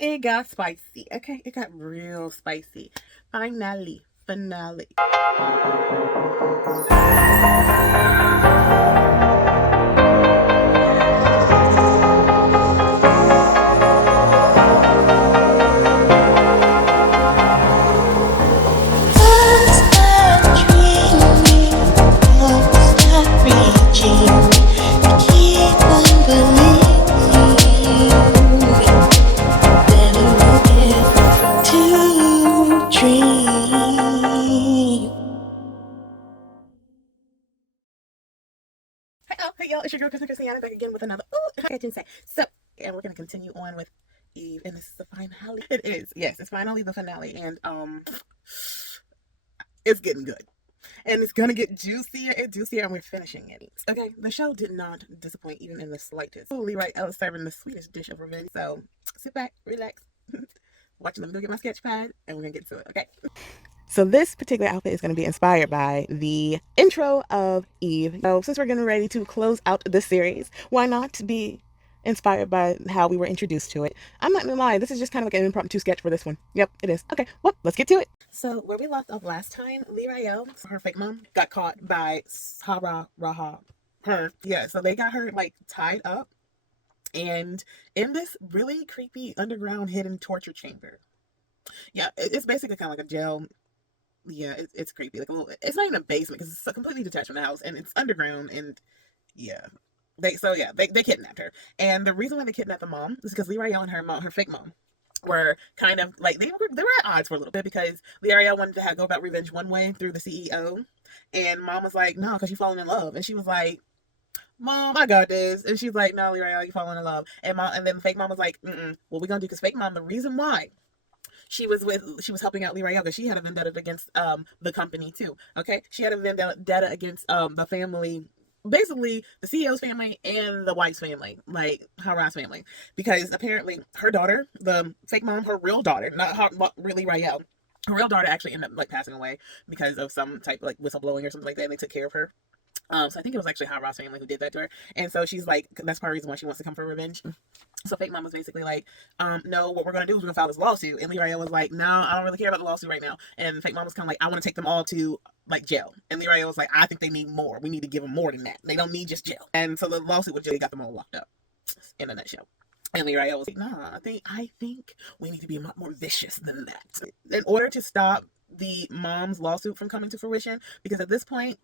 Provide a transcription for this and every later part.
it got spicy. Okay, it got real spicy. Finale. Hey y'all, it's your girl KraZy back again with another I didn't say. So, and we're gonna continue on with Eve, and this is the finale. It is, yes, it's finally the finale, and it's getting good. And it's gonna get juicier and juicier, and we're finishing it. Okay, the show did not disappoint even in the slightest. Leroy L is serving the sweetest dish of revenge. So sit back, relax, watching them go get my sketch pad, and we're gonna get to it, okay? So this particular outfit is going to be inspired by the intro of Eve. So since we're getting ready to close out this series, why not be inspired by how we were introduced to it? I'm not gonna lie, this is just kind of like an impromptu sketch for this one. Yep, it is. Okay, well, let's get to it. So where we left off last time, Lee Rael, her fake mom, got caught by Sahara Raha. Her, yeah, so they got her like tied up and in this really creepy underground hidden torture chamber. Yeah, it's basically kind of like a jail. Yeah, it's creepy. Like a little, it's not even a basement because it's completely detached from the house and it's underground. And yeah, they kidnapped her. And the reason why they kidnapped the mom is because Lee Rael and her mom, her fake mom, were kind of like they were at odds for a little bit because Lee Rael wanted to go about revenge one way through the CEO, and mom was like, no, because you're falling in love. And she was like, Mom, I got this. And she's like, no, Lee Rael, you're falling in love. And mom, and then fake mom was like, what we gonna do? Because fake mom, the reason why she was helping out Lee Rael because she had a vendetta against the company too. Okay, she had a vendetta against the family, basically the CEO's family and the wife's family, like Hara's family, because apparently her daughter, the fake mom, her real daughter, not really Rael, her real daughter actually ended up like passing away because of some type of like whistleblowing or something like that, and they took care of her. So I think it was actually Hot family who did that to her. And so she's like, that's part of the reason why she wants to come for revenge. So fake mom was basically like, no, what we're going to do is we're going to file this lawsuit. And Lee Rael was like, no, I don't really care about the lawsuit right now. And fake mom was kind of like, I want to take them all to like jail. And Lee Rael was like, I think they need more. We need to give them more than that. They don't need just jail. And so the lawsuit with jail got them all locked up in a nutshell. And Lee Rael was like, nah, I think we need to be a lot more vicious than that. In order to stop the mom's lawsuit from coming to fruition, because at this point,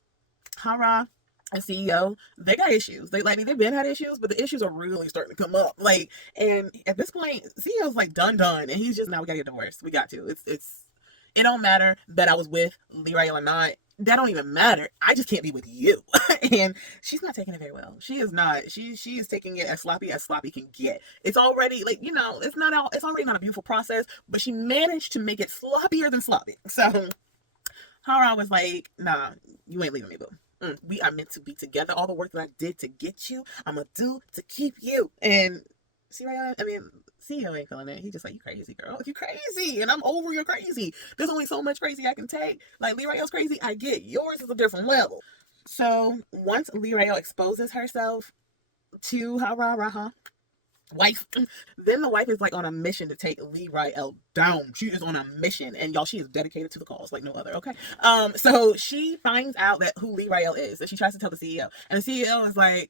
Hara and CEO, they got issues. They've been had issues, but the issues are really starting to come up. Like, and at this point, CEO's like done, and he's just, now we gotta get divorced. We got to. It don't matter that I was with Lee Rael or not. That don't even matter. I just can't be with you. And she's not taking it very well. She is not. She is taking it as sloppy can get. It's already like, it's already not a beautiful process, but she managed to make it sloppier than sloppy. So Hara was like, nah, you ain't leaving me, boo. We are meant to be together. All the work that I did to get you, I'm gonna do to keep you. And CEO ain't feeling it. He just like, you crazy, girl. You crazy, and I'm over your crazy. There's only so much crazy I can take. Like, Lee Rael's crazy, I get. Yours is a different level. So once Lee Rael exposes herself to Raha, wife, then the wife is like on a mission to take Lee Rael down. She is on a mission, and y'all, she is dedicated to the cause like no other. Okay, so she finds out that who Lee Rael is, and she tries to tell the CEO, and the CEO is like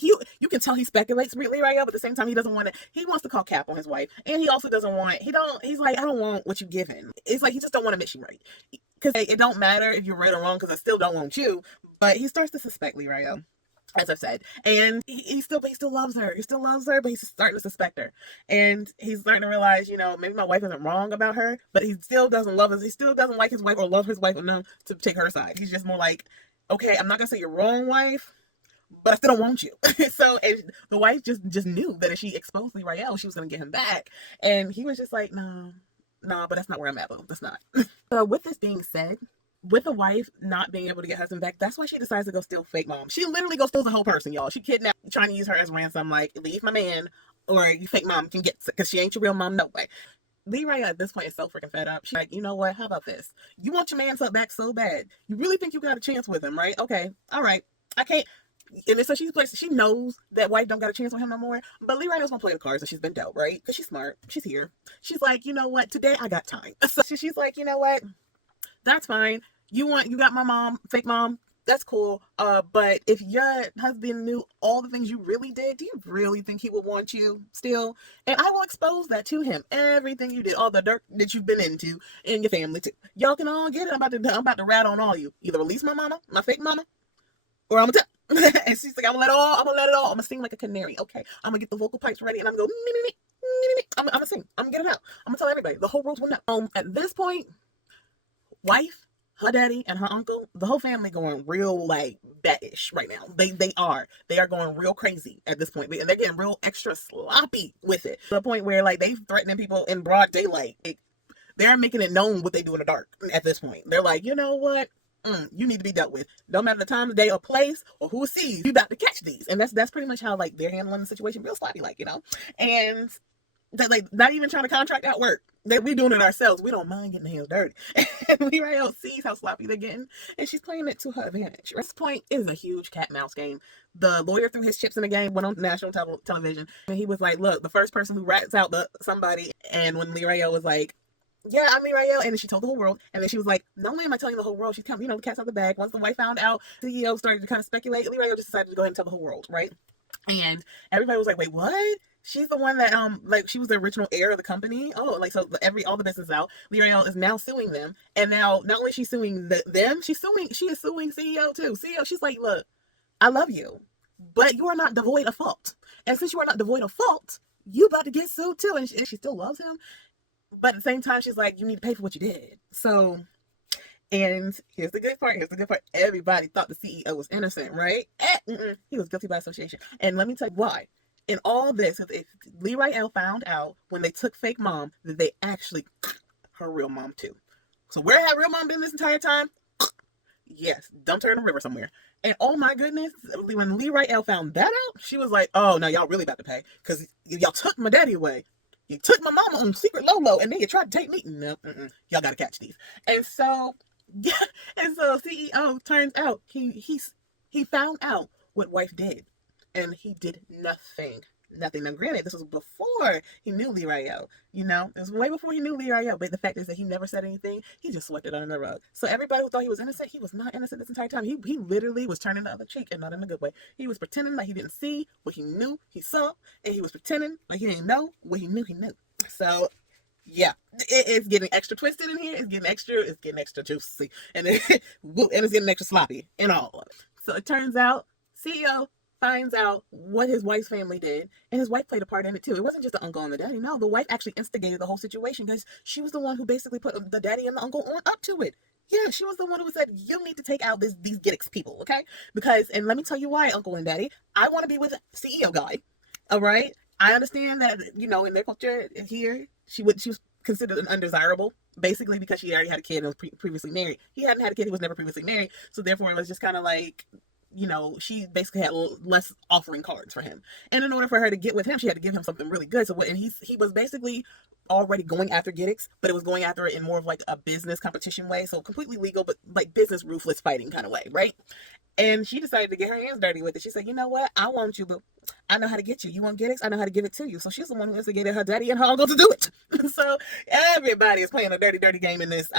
you can tell he speculates Lee Rael, but at the same time he doesn't want to. He wants to call cap on his wife, and he also doesn't want. He's like, I don't want what you given. It's like he just don't want to admit she right, because it don't matter if you're right or wrong, because I still don't want you. But he starts to suspect Lee Rael, as I've said, and he still loves her. He still loves her, but he's starting to suspect her, and he's starting to realize, maybe my wife isn't wrong about her, but he still doesn't love us. He still doesn't like his wife or love his wife enough to take her side. He's just more like, okay, I'm not gonna say you're wrong, wife, but I still don't want you. So the wife just knew that if she exposed Lee Rael, she was gonna get him back, and he was just like, no, but that's not where I'm at, boo. That's not. So with this being said, with the wife not being able to get husband back, that's why she decides to go steal fake mom. She literally goes steals a whole person, y'all. She kidnapped, trying to use her as ransom, like, leave my man, or you fake mom can get, because she ain't your real mom, no way. Lee Rael at this point is so freaking fed up. She's like, you know what? How about this? You want your man back so bad. You really think you got a chance with him, right? Okay, all right. I can't. And so she knows that wife don't got a chance with him no more. But Lee Rydell's gonna play the cards and she's been dealt, right? Because she's smart. She's here. She's like, you know what? Today I got time. So she's like, you know what? That's fine. You got my mom, fake mom. That's cool. But if your husband knew all the things you really did, do you really think he would want you still? And I will expose that to him. Everything you did, all the dirt that you've been into in your family too. Y'all can all get it. I'm about to rat on all you. Either release my mama, my fake mama, or I'm gonna tell. And she's like, I'm gonna let it all. I'm gonna sing like a canary. Okay. I'm gonna get the vocal pipes ready and I'm gonna go, me, me, me. I'm gonna sing. I'm gonna get it out. I'm gonna tell everybody. The whole world will know. At this point, wife, her daddy, and her uncle, the whole family going real like bad-ish right now. They are going real crazy at this point. And they're getting real extra sloppy with it. To the point where like they threatening people in broad daylight. They're making it known what they do in the dark at this point. They're like, you know what? You need to be dealt with. Don't matter the time of day or place or who sees, you about to catch these. And that's pretty much how like they're handling the situation, real sloppy, like, you know. And that like not even trying to contract out work. That we doing it ourselves. We don't mind getting hands dirty. And Lee Rydell sees how sloppy they're getting, and she's playing it to her advantage. At this point, it is a huge cat and mouse game. The lawyer threw his chips in the game, went on national television, and he was like, "Look, the first person who rats out somebody." And when Lee Rydell was like, "Yeah, I'm Lee Rydell," and then she told the whole world, and then she was like, "Not only am I telling the whole world, she's kind of, the cat's out the bag." Once the wife found out, the CEO started to kind of speculate. Lee Rydell just decided to go ahead and tell the whole world, right? And everybody was like, "Wait, what? She's the one that like she was the original heir of the company." Oh, like so all the business out. Lee Rydell is now suing them, and now not only is she suing them, she is suing CEO too. CEO, she's like, "Look, I love you, but you are not devoid of fault, and since you are not devoid of fault, you about to get sued too." And she still loves him, but at the same time, she's like, "You need to pay for what you did." So. And here's the good part. Everybody thought the CEO was innocent, right? He was guilty by association. And let me tell you why. In all this, if Lee Rydell found out when they took fake mom that they actually her real mom too. So where had real mom been this entire time? Yes, dumped her in a river somewhere. And oh my goodness, when Lee Rydell found that out, she was like, "Oh no, y'all really about to pay because y'all took my daddy away. You took my mama on secret low, and then you tried to take me. No, y'all got to catch these." And so. Yeah, and so CEO turns out he found out what wife did, and he did nothing. Now, granted, this was before he knew Lee Rydell. It was way before he knew Lee Rydell. But the fact is that he never said anything. He just swept it under the rug. So everybody who thought he was innocent, he was not innocent this entire time. He literally was turning the other cheek, and not in a good way. He was pretending like he didn't see what he knew he saw, and he was pretending like he didn't know what he knew he knew. So. Yeah, it's getting extra twisted in here. It's getting extra juicy, and it's getting extra sloppy and all of it. So it turns out CEO finds out what his wife's family did, and his wife played a part in it too. It wasn't just the uncle and the daddy. No, the wife actually instigated the whole situation because she was the one who basically put the daddy and the uncle on up to it. Yeah, she was the one who said, "You need to take out these Giddicks people, okay?" Because, and let me tell you why, uncle and daddy, I want to be with CEO guy. All right. I understand that, in their culture here, she was considered an undesirable, basically because she already had a kid and was previously married. He hadn't had a kid, he was never previously married. So therefore it was just kind of like, she basically had less offering cards for him. And in order for her to get with him, she had to give him something really good. So and he was basically already going after Giddicks, but it was going after it in more of like a business competition way. So completely legal, but like business ruthless fighting kind of way, right? And she decided to get her hands dirty with it. She said, "You know what? I want you, but I know how to get you. You want Giddicks? I know how to give it to you." So she's the one who instigated her daddy and her uncle to do it. So everybody is playing a dirty, dirty game in this.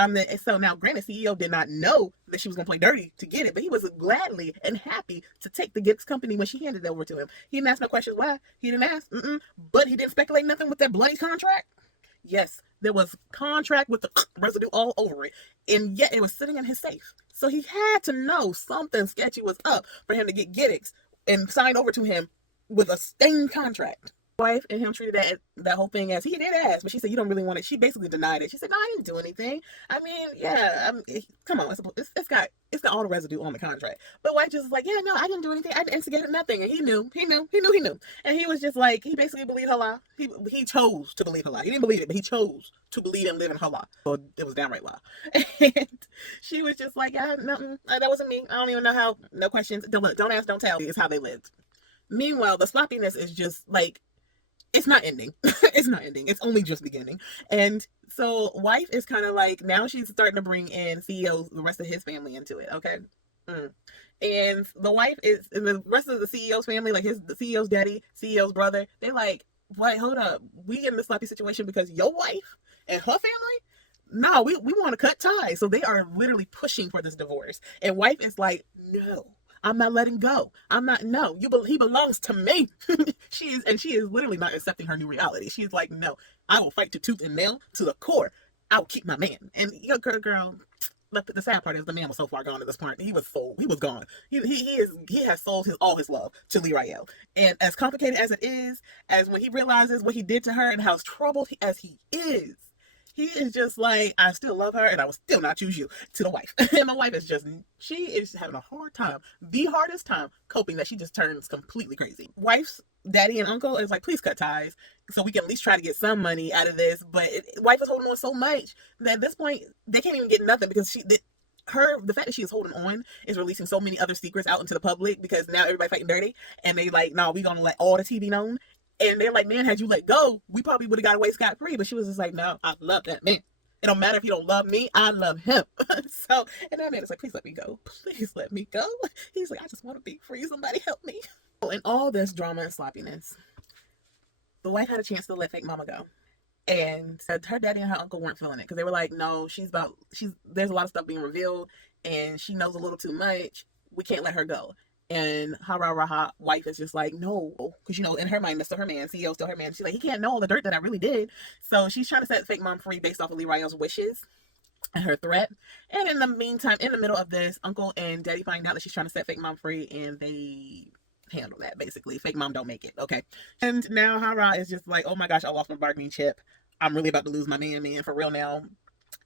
So now, granted, CEO did not know that she was going to play dirty to get it, but he was gladly and happy to take the Giddicks company when she handed it over to him. He didn't ask no questions why. He didn't ask. But he didn't speculate nothing with that bloody contract. Yes, there was contract with the residue all over it, and yet it was sitting in his safe. So he had to know something sketchy was up for him to get Giddicks and sign over to him with a stained contract. Wife and him treated that whole thing as he did ask, but she said, "You don't really want it." She basically denied it. She said, "No, I didn't do anything. I mean, yeah, come on, it's got all the residue on the contract." But wife just was like, "Yeah, no, I didn't do anything. I didn't instigate nothing." And he knew, and he was just like, he basically believed her lie. He chose to believe her lie. He didn't believe it, but he chose to believe and live in her lie. So it was downright lie. And she was just like, "Yeah, nothing. That wasn't me. I don't even know how. No questions. Don't ask, don't tell." Is how they lived. Meanwhile, the sloppiness is just like. It's not ending. It's not ending. It's only just beginning. And so wife is kind of like, now she's starting to bring in CEO, the rest of his family into it. Okay. And the wife is, and the rest of the CEO's family, like the CEO's daddy, CEO's brother, they're like, wait, hold up, we in this sloppy situation because your wife and her family, no, we want to cut ties. So they are literally pushing for this divorce. And wife is like, no, I'm not letting go. I'm not, no, he belongs to me. She is literally not accepting her new reality. She's like, no, I will fight to tooth and nail to the core. I will keep my man. And you know, girl, the sad part is the man was so far gone at this point. He was sold. He was gone. He has sold all his love to Lee Rael. And as complicated as it is, as when he realizes what he did to her and how troubled as he is just like, I still love her and I will still not choose you, to the wife. And my wife is just, she is having a hard time, the hardest time coping, that she just turns completely crazy. Wife's daddy and uncle is like, please cut ties so we can at least try to get some money out of this. But wife is holding on so much that at this point they can't even get nothing, because the fact that she is holding on is releasing so many other secrets out into the public, because now everybody fighting dirty, and they like, no, we gonna let all the tea be known. And they're like, man, had you let go, we probably would have got away scot-free. But she was just like, no, I love that man. It don't matter if you don't love me, I love him. So, and that man is like, please let me go. Please let me go. He's like, I just want to be free. Somebody help me. In all this drama and sloppiness, the wife had a chance to let fake mama go. And said her daddy and her uncle weren't feeling it, because they were like, no, there's a lot of stuff being revealed and she knows a little too much. We can't let her go. And Raha wife is just like, no, because, you know, in her mind, that's still her man, CEO still her man. She's like, he can't know all the dirt that I really did. So she's trying to set fake mom free based off of Lee Rael's wishes and her threat. And in the meantime, in the middle of this, uncle and daddy find out that she's trying to set fake mom free, and they handle that. Basically, fake mom don't make it. Okay. And now Hara is just like, oh my gosh, I lost my bargaining chip. I'm really about to lose my man for real now.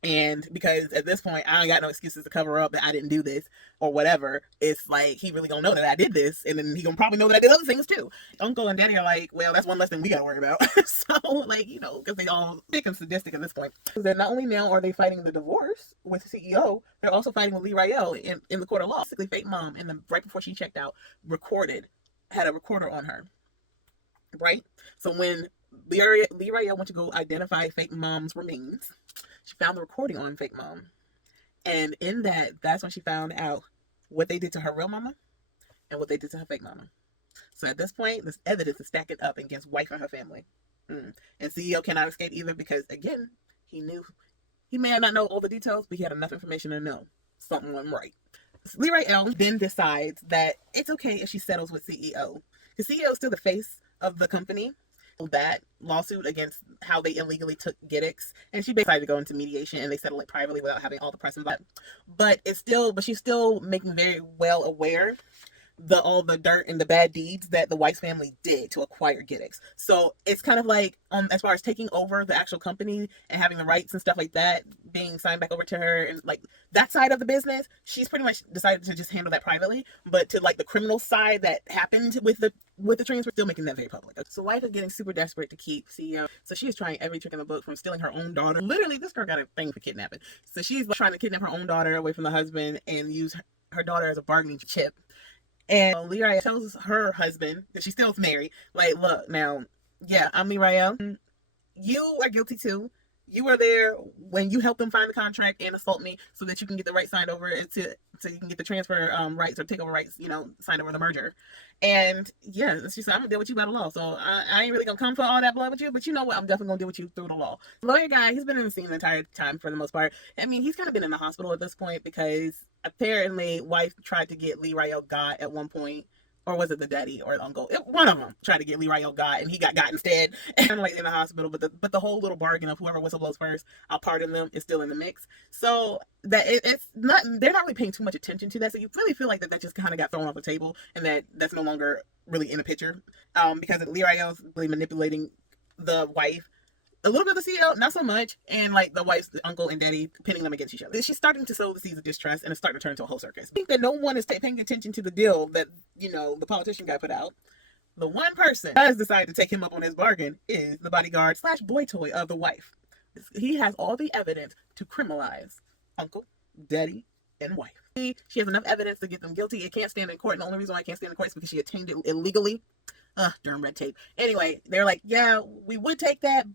And because at this point, I ain't got no excuses to cover up that I didn't do this or whatever. It's like, he really gonna know that I did this, and then he gonna probably know that I did other things too. Uncle and daddy are like, well, that's one less thing we gotta worry about. So, like, you know, because they all sick and sadistic at this point. Then not only now are they fighting the divorce with the CEO, they're also fighting with Lee Rael in the court of law. Basically, fake mom, right before she checked out, had a recorder on her, right? So when Lee Rael went to go identify fake mom's remains, she found the recording on fake mom. And in that's when she found out what they did to her real mama and what they did to her fake mama. So at this point, this evidence is stacking up against wife and her family. And CEO cannot escape either, because, again, he may not know all the details, but he had enough information to know something wasn't right. Lee Rael then decides that it's okay if she settles with CEO. The CEO is still the face of the company. That lawsuit against how they illegally took Giddix, and she decided to go into mediation, and they settled it privately without having all the press involved. But she's still making very well aware all the dirt and the bad deeds that the Weiss family did to acquire Giddix. So it's kind of like, as far as taking over the actual company and having the rights and stuff like that being signed back over to her, and like that side of the business, she's pretty much decided to just handle that privately. But to like the criminal side that happened with the transfer, still making that very public. So wife is getting super desperate to keep CEO. So she is trying every trick in the book, from stealing her own daughter. Literally, this girl got a thing for kidnapping. So she's trying to kidnap her own daughter away from the husband and use her daughter as a bargaining chip. And Lee Rael tells her husband, that she's still married, like, look, now, yeah, I'm Lee Rael. You are guilty too. You were there when you helped them find the contract and assault me so that you can get the rights signed over, so you can get the transfer rights or takeover rights, signed over the merger. And yeah, she said, I'm gonna deal with you by the law. So I ain't really gonna come for all that blood with you, but you know what? I'm definitely gonna deal with you through the law. Lawyer guy, he's been in the scene the entire time for the most part. I mean, he's kind of been in the hospital at this point, because apparently wife tried to get Lee Rael got at one point. Or was it the daddy or the uncle? One of them tried to get Lee Rael got, and he got instead, and like in the hospital. But the whole little bargain of whoever whistleblows first, I'll pardon them, is still in the mix. So that it's not, they're not really paying too much attention to that. So you really feel like that just kind of got thrown off the table, and that's no longer really in the picture, because Lee Rael's really manipulating the wife. A little bit of the CEO, not so much, and like the wife's uncle and daddy pinning them against each other. She's starting to sow the seeds of distrust, and it's starting to turn into a whole circus. I think that no one is paying attention to the deal that, the politician guy put out. The one person that has decided to take him up on his bargain is the bodyguard / boy toy of the wife. He has all the evidence to criminalize uncle, daddy, and wife. She has enough evidence to get them guilty. It can't stand in court, and the only reason why it can't stand in court is because she obtained it illegally. Darn red tape. Anyway, they're like, yeah, we would take that,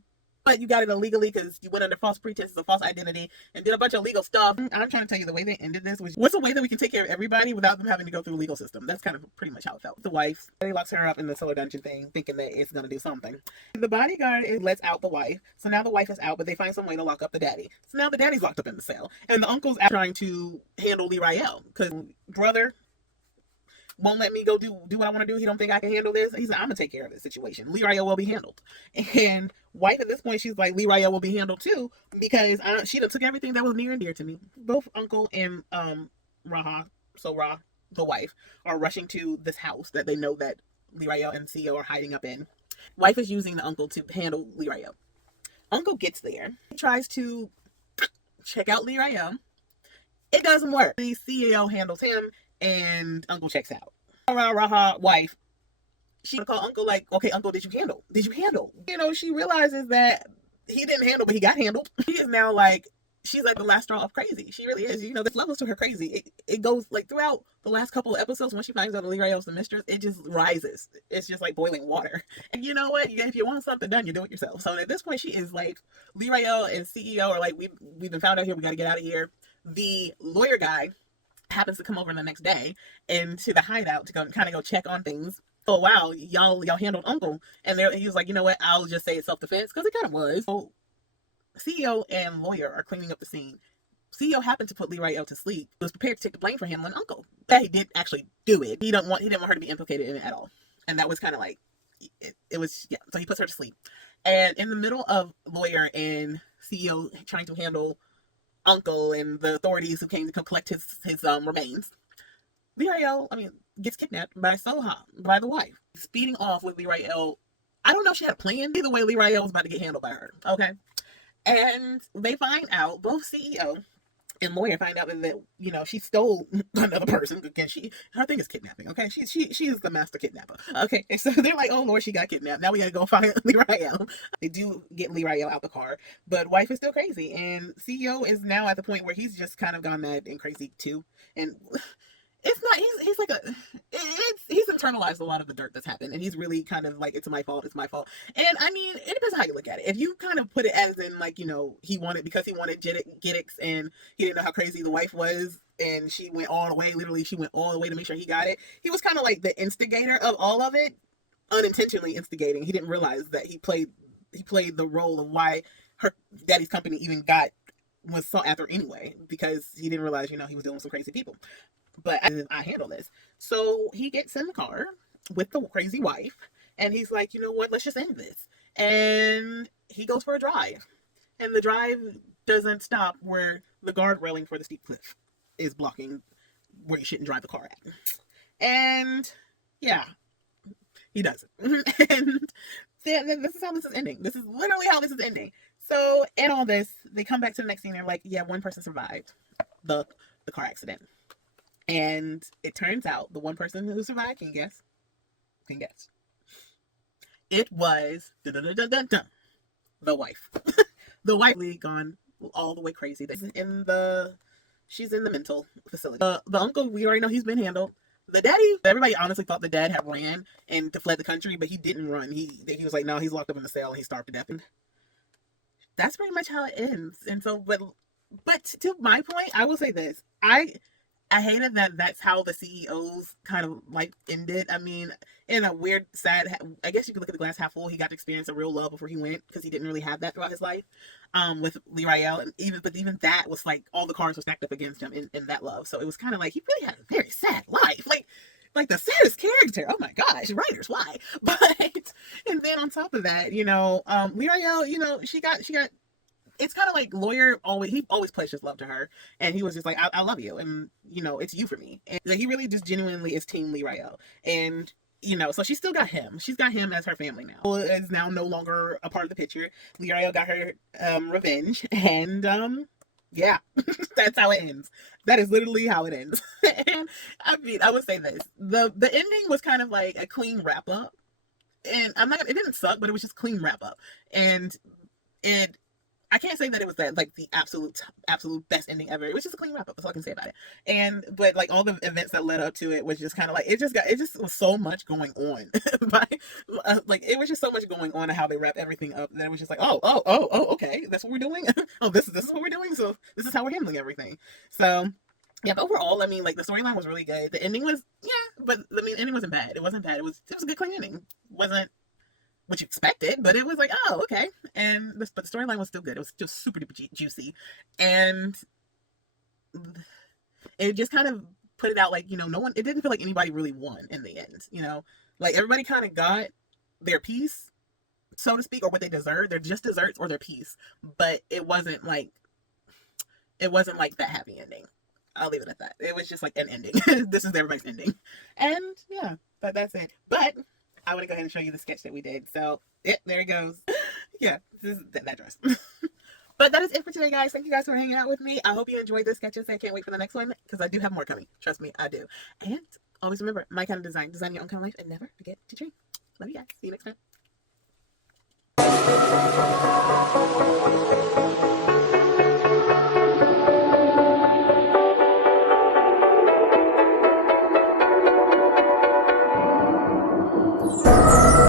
but you got it illegally because you went under false pretenses of false identity and did a bunch of legal stuff. I'm trying to tell you the way they ended this was, what's a way that we can take care of everybody without them having to go through the legal system? That's kind of pretty much how it felt. The wife, they locks her up in the solar dungeon thing, thinking that it's going to do something. The bodyguard lets out the wife. So now the wife is out, but they find some way to lock up the daddy. So now the daddy's locked up in the cell. And the uncle's trying to handle Lee Rael because brother won't let me go do what I want to do. He don't think I can handle this. He's like, I'm gonna take care of this situation. Lee Rael will be handled. And wife at this point, she's like, Lee Rael will be handled too, because she done took everything that was near and dear to me. Both uncle and Raha, so Ra, the wife, are rushing to this house that they know that Lee Rael and CEO are hiding up in. Wife is using the uncle to handle Lee Rael. Uncle gets there. He tries to check out Lee Rael. It doesn't work. The CEO handles him and uncle checks out. Raha, wife, she would call uncle like, okay, uncle, did you handle? Did you handle? You know, she realizes that he didn't handle, but he got handled. She is now like, she's like the last straw of crazy. She really is. You know, there's levels to her crazy. It goes like throughout the last couple of episodes. When she finds out that Lee Rael's the mistress, it just rises. It's just like boiling water. And you know what? If you want something done, you do it yourself. So at this point, she is like, Lee Rael and CEO are like, we've been found out here. We got to get out of here. The lawyer guy happens to come over the next day into the hideout to go check on things. Oh wow, y'all handled uncle, and he was like, you know what? I'll just say it's self-defense, because it kind of was. So CEO and lawyer are cleaning up the scene. CEO happened to put Lee Rael to sleep. He was prepared to take the blame for handling uncle. That he did actually do it. He didn't want her to be implicated in it at all, and that was kind of like it was. Yeah, so he puts her to sleep, and in the middle of lawyer and CEO trying to handle uncle and the authorities who came to collect his remains, Lee Rael, gets kidnapped by Soha, by the wife. Speeding off with Lee Rael. I don't know if she had a plan. Either way, Lee Rael was about to get handled by her. Okay. And they find out, both CEO and lawyer find out that, you know, she stole another person. Again, her thing is kidnapping. Okay. She is the master kidnapper. Okay. And so they're like, oh Lord, she got kidnapped. Now we gotta go find Lee Rael. They do get Lee Rael out the car, but wife is still crazy. And CEO is now at the point where he's just kind of gone mad and crazy too. And it's not, he's like he's internalized a lot of the dirt that's happened, and he's really kind of like, it's my fault. And I mean, it depends how you look at it. If you kind of put it as in like, you know, he wanted Giddix, and he didn't know how crazy the wife was, and she went all the way, literally she went all the way to make sure he got it. He was kind of like the instigator of all of it, unintentionally instigating. He didn't realize that he played the role of why her daddy's company even was sought after anyway, because he didn't realize, you know, he was dealing with some crazy people. But I handle this. So he gets in the car with the crazy wife, and he's like, you know what, let's just end this. And he goes for a drive. And the drive doesn't stop where the guard railing for the steep cliff is blocking where you shouldn't drive the car at. And yeah, he does it. And this is how this is ending. This is literally how this is ending. So in all this, they come back to the next scene. They're like, yeah, one person survived the car accident. And it turns out the one person who survived, can guess. It was the wife. The wife really gone all the way crazy. She's in the mental facility. The uncle, we already know he's been handled. The daddy, everybody honestly thought the dad had ran and fled the country, but he didn't run. He was like, no, he's locked up in the cell and he starved to death. And that's pretty much how it ends. And so, but to my point, I will say this. I hated that that's how the CEO's kind of like ended. I mean, in a weird, sad, I guess you could look at the glass half full. He got to experience a real love before he went, because he didn't really have that throughout his life with Lee Rael. And even that was like, all the cards were stacked up against him in that love. So it was kind of like, he really had a very sad life. Like the saddest character. Oh my gosh, writers, why? But, and then on top of that, you know, Lee Rael, you know, she got it's kind of like lawyer he always pledged his love to her, and he was just like, I love you, and you know, it's you for me. And like, he really just genuinely is team Lee Rael. And you know, so she's still got him. She's got him as her family now. Is now no longer a part of the picture. Lee Rael got her revenge, and yeah, that's how it ends. That is literally how it ends. And I mean, I would say this: the ending was kind of like a clean wrap up, and it didn't suck, but it was just clean wrap up, and I can't say that it was that like the absolute best ending ever. It was just a clean wrap up. That's all I can say about it. And but like all the events that led up to it was just kind of like it just was so much going on. But like it was just so much going on and how they wrapped everything up that it was just like oh okay, that's what we're doing. Oh, this is what we're doing. So this is how we're handling everything. So yeah, but overall, I mean, like the storyline was really good. The ending was but I mean, the ending wasn't bad. It wasn't bad. It was a good clean ending. Wasn't what you expected, but it was like, oh, okay. And this, but the storyline was still good. It was still super duper juicy, and it just kind of put it out like, you know, no one. It didn't feel like anybody really won in the end. You know, like everybody kind of got their piece, so to speak, or what they deserved. They're just desserts or their piece, but it wasn't like that happy ending. I'll leave it at that. It was just like an ending. This is everybody's ending, and yeah, but that's it. But I want to go ahead and show you the sketch that we did. So, yeah, there it goes. Yeah, this is that dress. But that is it for today, guys. Thank you guys for hanging out with me. I hope you enjoyed the sketches. I can't wait for the next one because I do have more coming. Trust me, I do. And always remember, my kind of design. Design your own kind of life and never forget to dream. Love you guys. See you next time.